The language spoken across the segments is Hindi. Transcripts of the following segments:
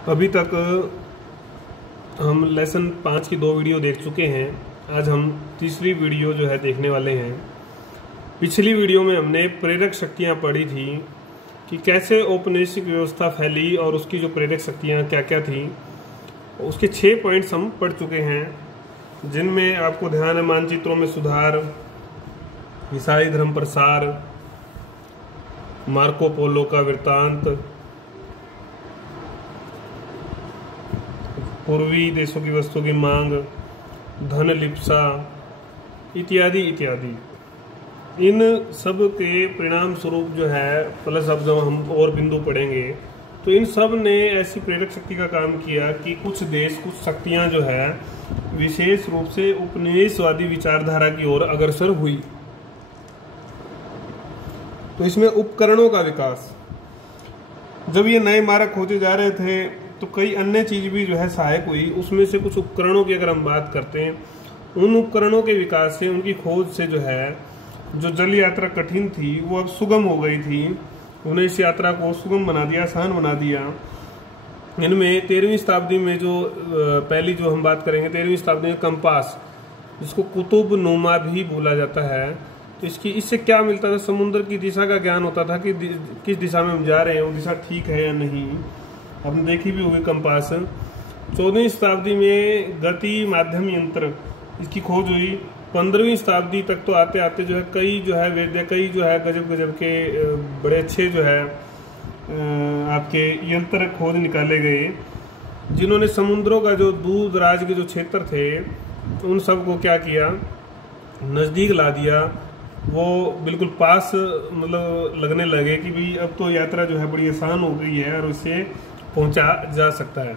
अभी तक हम लेसन 5 की 2 वीडियो देख चुके हैं। आज हम तीसरी वीडियो जो है देखने वाले हैं। पिछली वीडियो में हमने प्रेरक शक्तियाँ पढ़ी थी कि कैसे औपनिवेशिक व्यवस्था फैली और उसकी जो प्रेरक शक्तियाँ क्या क्या थी। उसके 6 पॉइंट्स हम पढ़ चुके हैं, जिनमें आपको ध्यान है मानचित्रों में सुधार, ईसाई धर्म प्रसार, मार्को पोलो का वृत्तांत, पूर्वी देशों की वस्तु की मांग, धन लिप्सा इत्यादि इत्यादि। इन सब के परिणाम स्वरूप जो है प्लस अब जब हम और बिंदु पढ़ेंगे तो इन सब ने ऐसी प्रेरक शक्ति का काम किया कि कुछ देश, कुछ शक्तियां जो है विशेष रूप से उपनिवेशवादी विचारधारा की ओर अग्रसर हुई। तो इसमें उपकरणों का विकास, जब ये नए मार्ग खोजे जा रहे थे तो कई अन्य चीज भी जो है सहायक हुई। उसमें से कुछ उपकरणों की अगर हम बात करते हैं, उन उपकरणों के विकास से, उनकी खोज से जो है जो जल यात्रा कठिन थी वो अब सुगम हो गई थी। उन्हें इस यात्रा को सुगम बना दिया, आसान बना दिया। इनमें 13वीं शताब्दी में जो पहली जो हम बात करेंगे 13वीं शताब्दी में कंपास, जिसको कुतुब नुमा भी बोला जाता है, तो इससे क्या मिलता था? समुद्र की दिशा का ज्ञान होता था कि किस दिशा में हम जा रहे हैं, वो दिशा ठीक है या नहीं। आपने देखी भी होगी कंपास। 14वीं शताब्दी में गति माध्यम यंत्र, इसकी खोज हुई। 15वीं शताब्दी तक तो आते आते जो है कई जो है वैद्य, कई जो है गजब गजब के बड़े अच्छे जो है आपके यंत्र खोज निकाले गए, जिन्होंने समुद्रों का जो दूर दराज के जो क्षेत्र थे उन सब को क्या किया, नज़दीक ला दिया। वो बिल्कुल पास मतलब लगने लगे कि भाई अब तो यात्रा जो है बड़ी आसान हो गई है और उससे पहुंचा जा सकता है।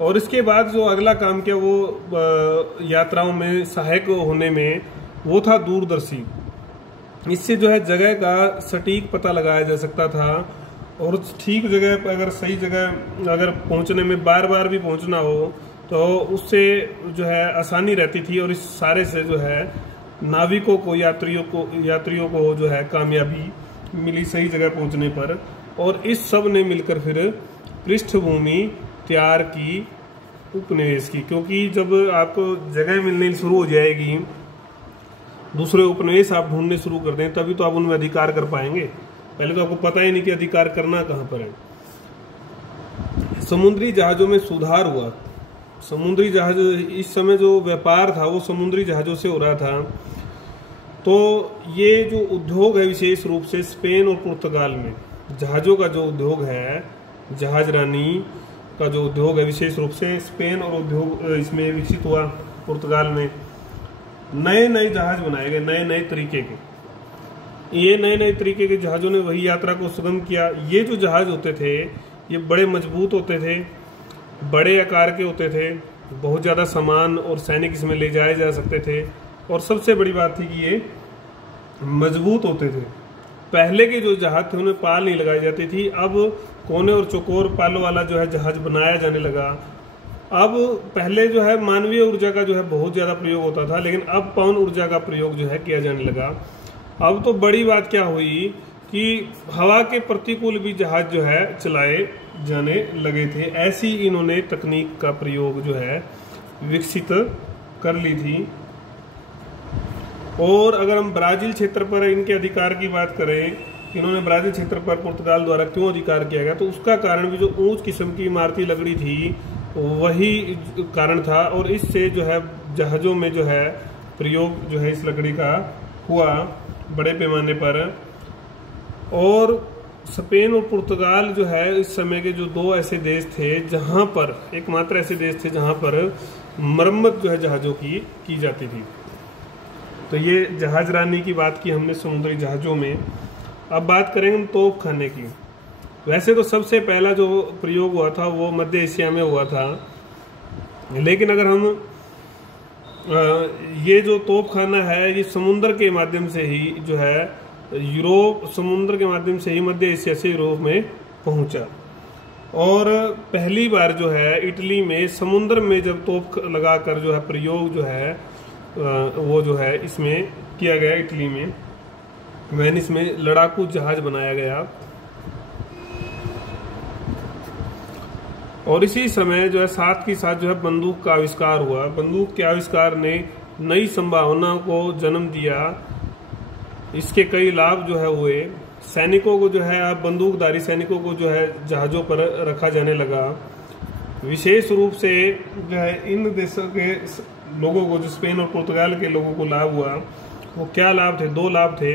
और इसके बाद जो अगला काम किया वो यात्राओं में सहायक होने में वो था दूरदर्शी। इससे जो है जगह का सटीक पता लगाया जा सकता था और ठीक जगह पर अगर सही जगह अगर पहुंचने में बार बार भी पहुंचना हो तो उससे जो है आसानी रहती थी। और इस सारे से जो है नाविकों को, यात्रियों को जो है कामयाबी मिली सही जगह पहुंचने पर। और इस सब ने मिलकर फिर पृष्ठभूमि तैयार की उपनिवेश की, क्योंकि जब आपको जगह मिलने शुरू हो जाएगी, दूसरे उपनिवेश आप ढूंढने शुरू कर दें, तभी तो आप उनमें अधिकार कर पाएंगे। पहले तो आपको पता ही नहीं कि अधिकार करना कहां पर है। समुद्री जहाजों में सुधार हुआ। समुद्री जहाज, इस समय जो व्यापार था वो समुद्री जहाजों से हो रहा था। तो ये जो उद्योग है विशेष रूप से स्पेन और पुर्तगाल में जहाजों का जो उद्योग है, जहाज रानी का जो उद्योग है विशेष रूप से स्पेन और उद्योग इसमें विकसित हुआ। पुर्तगाल में नए नए जहाज बनाए गए, नए नए तरीके के। ये नए नए तरीके के जहाजों ने वही यात्रा को सुगम किया। ये जो जहाज होते थे ये बड़े मजबूत होते थे, बड़े आकार के होते थे, बहुत ज़्यादा सामान और सैनिक इसमें ले जाए जा सकते थे। और सबसे बड़ी बात थी कि ये मजबूत होते थे। पहले के जो जहाज थे उन्हें पाल नहीं लगाई जाती थी, अब कोने और चौकोर पालों वाला जो है जहाज बनाया जाने लगा। अब पहले जो है मानवीय ऊर्जा का जो है बहुत ज़्यादा प्रयोग होता था, लेकिन अब पवन ऊर्जा का प्रयोग जो है किया जाने लगा। अब तो बड़ी बात क्या हुई कि हवा के प्रतिकूल भी जहाज जो है चलाए जाने लगे थे। ऐसी इन्होंने तकनीक का प्रयोग जो है विकसित कर ली थी। और अगर हम ब्राजील क्षेत्र पर इनके अधिकार की बात करें, इन्होंने ब्राजील क्षेत्र पर पुर्तगाल द्वारा क्यों अधिकार किया गया, तो उसका कारण भी जो ऊंच किस्म की इमारती लकड़ी थी वही कारण था। और इससे जो है जहाज़ों में जो है प्रयोग जो है इस लकड़ी का हुआ बड़े पैमाने पर। और स्पेन और पुर्तगाल जो है इस समय के जो 2 ऐसे देश थे जहां पर, एकमात्र ऐसे देश थे जहां पर मरम्मत जो है जहाज़ों की जाती थी। तो ये जहाज रानी की बात की हमने समुद्री जहाज़ों में। अब बात करेंगे हम तोप खाने की। वैसे तो सबसे पहला जो प्रयोग हुआ था वो मध्य एशिया में हुआ था, लेकिन अगर हम ये जो तोप खाना है ये समुद्र के माध्यम से ही जो है यूरोप, समुद्र के माध्यम से ही मध्य एशिया से यूरोप में पहुंचा। और पहली बार जो है इटली में समुद्र में जब तोप लगाकर जो है प्रयोग जो है वो जो है इसमें किया गया, इटली में वेनिस में लड़ाकू जहाज बनाया गया। और इसी समय जो है साथ के साथ जो है बंदूक का आविष्कार हुआ। बंदूक के आविष्कार ने नई संभावना को जन्म दिया। इसके कई लाभ जो है हुए। सैनिकों को जो है अब बंदूकधारी सैनिकों को जो है जहाज़ों पर रखा जाने लगा। विशेष रूप से जो है इन देशों के लोगों को, जो स्पेन और पुर्तगाल के लोगों को लाभ हुआ, वो क्या लाभ थे? 2 लाभ थे।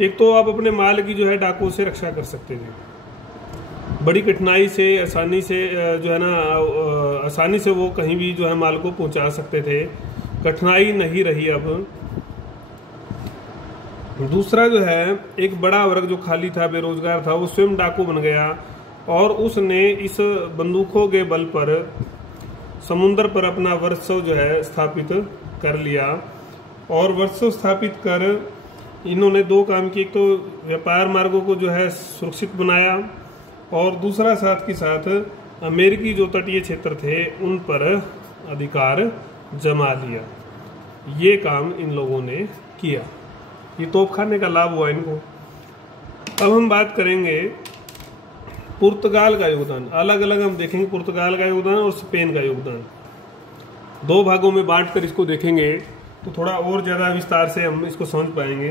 एक तो आप अपने माल की जो है डाकुओं से रक्षा कर सकते थे, बड़ी कठिनाई से, आसानी से जो है ना, आसानी से वो कहीं भी जो है माल को पहुंचा सकते थे, कठिनाई नहीं रही अब। दूसरा जो है, एक बड़ा वर्ग जो खाली था, बेरोजगार था, वो स्वयं डाकू बन गया और उसने इस बंदूकों के बल पर समुद्र पर अपना वर्चस्व जो है स्थापित कर लिया। और वर्चस्व स्थापित कर इन्होंने 2 काम किए। एक तो व्यापार मार्गों को जो है सुरक्षित बनाया और दूसरा साथ के साथ अमेरिकी जो तटीय क्षेत्र थे उन पर अधिकार जमा लिया। ये काम इन लोगों ने किया। ये तोपखाने का लाभ हुआ इनको। अब हम बात करेंगे पुर्तगाल का योगदान। अलग अलग हम देखेंगे पुर्तगाल का योगदान और स्पेन का योगदान। 2 भागों में बांटकर इसको देखेंगे तो थोड़ा और ज़्यादा विस्तार से हम इसको समझ पाएंगे।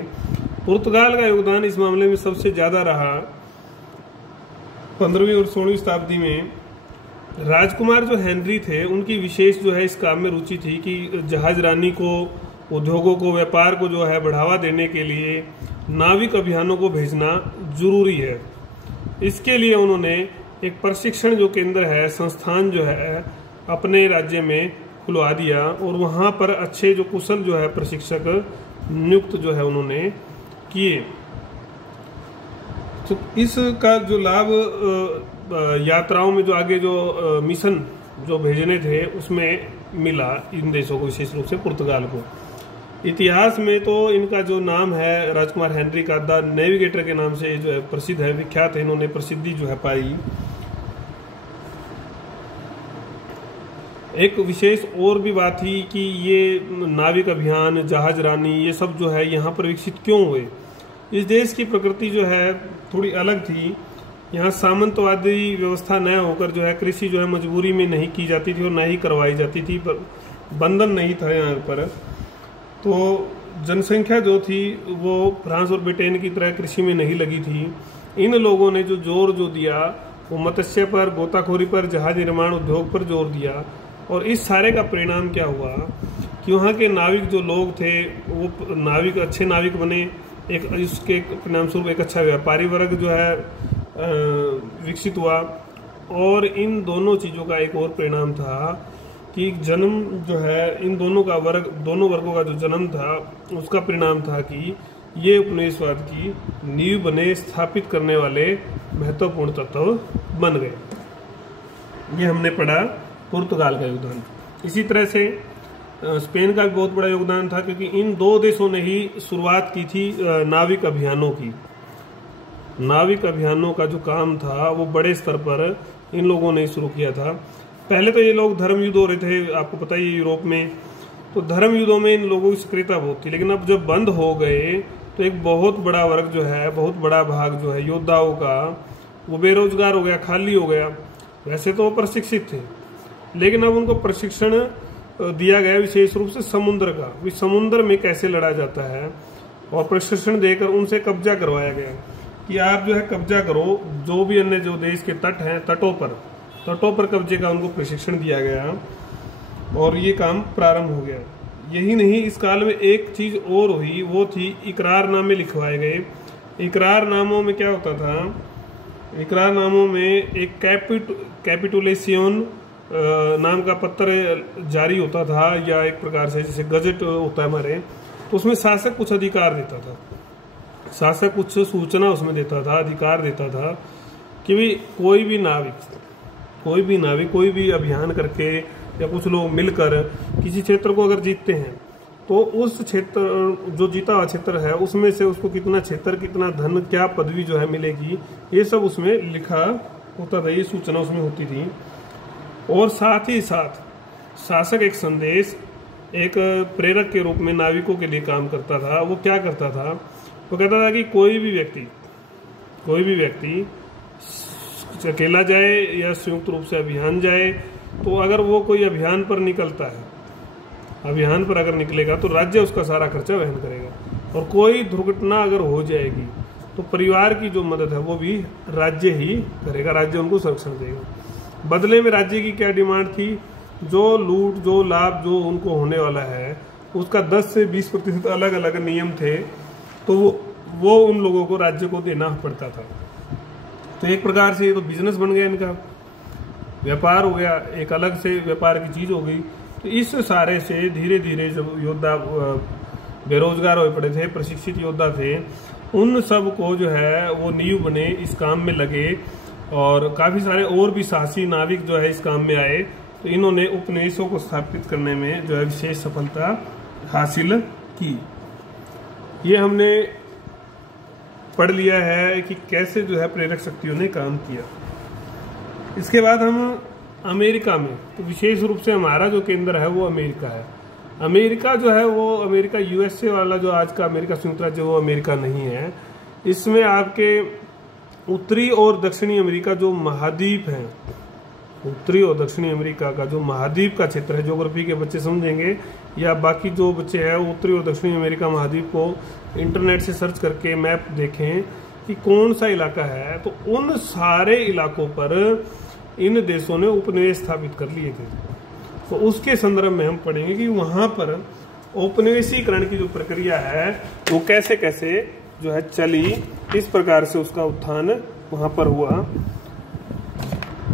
पुर्तगाल का योगदान इस मामले में सबसे ज़्यादा रहा। 15वीं और 16वीं शताब्दी में राजकुमार जो हेनरी थे, उनकी विशेष जो है इस काम में रुचि थी कि जहाज रानी को, उद्योगों को, व्यापार को जो है बढ़ावा देने के लिए नाविक अभियानों को भेजना जरूरी है। इसके लिए उन्होंने एक प्रशिक्षण जो केंद्र है, संस्थान जो है, अपने राज्य में खुलवा दिया और वहाँ पर अच्छे जो कुशल जो है प्रशिक्षक नियुक्त जो है उन्होंने किए। तो इसका जो लाभ यात्राओं में जो आगे जो मिशन जो भेजने थे उसमें मिला इन देशों को, विशेष रूप से पुर्तगाल को। इतिहास में तो इनका जो नाम है राजकुमार हेनरी का, द नेविगेटर के नाम से जो है प्रसिद्ध है, विख्यात है। इन्होंने प्रसिद्धि जो है पाई। एक विशेष और भी बात थी कि ये नाविक अभियान, जहाज रानी, ये सब जो है यहाँ पर विकसित क्यों हुए। इस देश की प्रकृति जो है थोड़ी अलग थी। यहाँ सामंतवादी व्यवस्था न होकर जो है कृषि जो है मजबूरी में नहीं की जाती थी और ना ही करवाई जाती थी, पर बंधन नहीं था यहाँ पर। तो जनसंख्या जो थी वो फ्रांस और ब्रिटेन की तरह कृषि में नहीं लगी थी। इन लोगों ने जो जोर जो दिया वो मत्स्य पर, गोताखोरी पर, जहाज निर्माण उद्योग पर जोर दिया। और इस सारे का परिणाम क्या हुआ कि वहाँ के नाविक जो लोग थे वो नाविक, अच्छे नाविक बने। एक इसके परिणाम स्वरूप एक अच्छा व्यापारी वर्ग जो है विकसित हुआ। और इन दोनों चीज़ों का एक और परिणाम था कि जन्म जो है इन दोनों वर्गों का जो जन्म था उसका परिणाम था कि ये उपनिवेशवाद की नींव बने, स्थापित करने वाले महत्वपूर्ण तत्व बन गए। ये हमने पढ़ा पुर्तगाल का योगदान। इसी तरह से स्पेन का भी बहुत बड़ा योगदान था, क्योंकि इन 2 देशों ने ही शुरुआत की थी नाविक अभियानों की। नाविक अभियानों का जो काम था वो बड़े स्तर पर इन लोगों ने शुरू किया था। पहले तो ये लोग धर्म युद्ध हो रहे थे, आपको पता ही, यूरोप में। तो धर्म युद्धों में इन लोगों की सक्रियता बहुत थी। लेकिन अब जब बंद हो गए तो एक बहुत बड़ा वर्ग जो है, बहुत बड़ा भाग जो है योद्धाओं का, वो बेरोजगार हो गया, खाली हो गया। वैसे तो वो प्रशिक्षित थे, लेकिन अब उनको प्रशिक्षण दिया गया विशेष रूप से समुद्र का, समुद्र में कैसे लड़ा जाता है, और प्रशिक्षण देकर उनसे कब्जा करवाया गया कि आप जो है कब्जा करो, जो भी अन्य जो देश के तट हैं, तटों पर कब्जे का उनको प्रशिक्षण दिया गया और ये काम प्रारंभ हो गया। यही नहीं, इस काल में एक चीज और हुई, वो थी इकरारनामे लिखवाए गए। इकरारनामों में क्या होता था? इकरारनामों में एक कैपिटुलेशन नाम का पत्र जारी होता था, या एक प्रकार से जैसे गजट होता है हमारे, तो उसमें शासक कुछ अधिकार देता था, शासक कुछ सूचना उसमें देता था, अधिकार देता था कि भी कोई भी नाविक कोई भी अभियान करके या कुछ लोग मिलकर किसी क्षेत्र को अगर जीतते हैं तो उस क्षेत्र, जो जीता हुआ क्षेत्र है, उसमें से उसको कितना क्षेत्र, कितना धन, क्या पदवी जो है मिलेगी, ये सब उसमें लिखा होता था, ये सूचना उसमें होती थी। और साथ ही साथ शासक एक संदेश, एक प्रेरक के रूप में नाविकों के लिए काम करता था। वो क्या करता था? वो कहता था कि कोई भी व्यक्ति अकेला जाए या संयुक्त रूप से अभियान जाए, तो अगर वो कोई अभियान पर निकलता है, अभियान पर अगर निकलेगा तो राज्य उसका सारा खर्चा वहन करेगा, और कोई दुर्घटना अगर हो जाएगी तो परिवार की जो मदद है वो भी राज्य ही करेगा, राज्य उनको संरक्षण देगा। बदले में राज्य की क्या डिमांड थी, जो लूट, जो लाभ जो उनको होने वाला है उसका 10 से 20% अलग अलग नियम थे, तो वो उन लोगों को राज्य को देना पड़ता था। तो एक प्रकार से ये तो बिजनेस बन गया, इनका व्यापार हो गया, एक अलग से व्यापार की चीज हो गई। तो इस सारे से धीरे धीरे जब योद्धा बेरोजगार हो पड़े थे, प्रशिक्षित योद्धा थे, उन सब को जो है वो नींव बने, इस काम में लगे, और काफी सारे और भी साहसी नाविक जो है इस काम में आए। तो इन्होंने उपनिवेशों को स्थापित करने में जो है विशेष सफलता हासिल की। ये हमने पढ़ लिया है कि कैसे जो है प्रेरक शक्तियों ने काम किया। इसके बाद हम अमेरिका में, तो विशेष रूप से हमारा जो केंद्र है वो अमेरिका है। अमेरिका जो है वो अमेरिका यूएसए वाला जो आज का अमेरिका संयुक्त राज्य, वो अमेरिका नहीं है। इसमें आपके उत्तरी और दक्षिणी अमेरिका जो महाद्वीप हैं, उत्तरी और दक्षिणी अमेरिका का जो महाद्वीप का क्षेत्र है, ज्योग्राफी के बच्चे समझेंगे, या बाकी जो बच्चे हैं उत्तरी और दक्षिणी अमेरिका महाद्वीप को इंटरनेट से सर्च करके मैप देखें कि कौन सा इलाका है, तो उन सारे इलाकों पर इन देशों ने उपनिवेश स्थापित कर लिए थे। तो उसके संदर्भ में हम पढ़ेंगे कि वहां पर औपनिवेशीकरण की जो प्रक्रिया है वो कैसे कैसे जो है चली, इस प्रकार से उसका उत्थान वहां पर हुआ।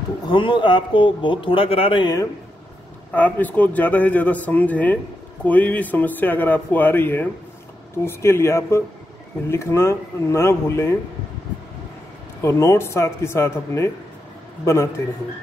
तो हम आपको बहुत थोड़ा करा रहे हैं, आप इसको ज़्यादा से ज़्यादा समझें। कोई भी समस्या अगर आपको आ रही है तो उसके लिए आप लिखना ना भूलें और नोट्स साथ के साथ अपने बनाते रहें।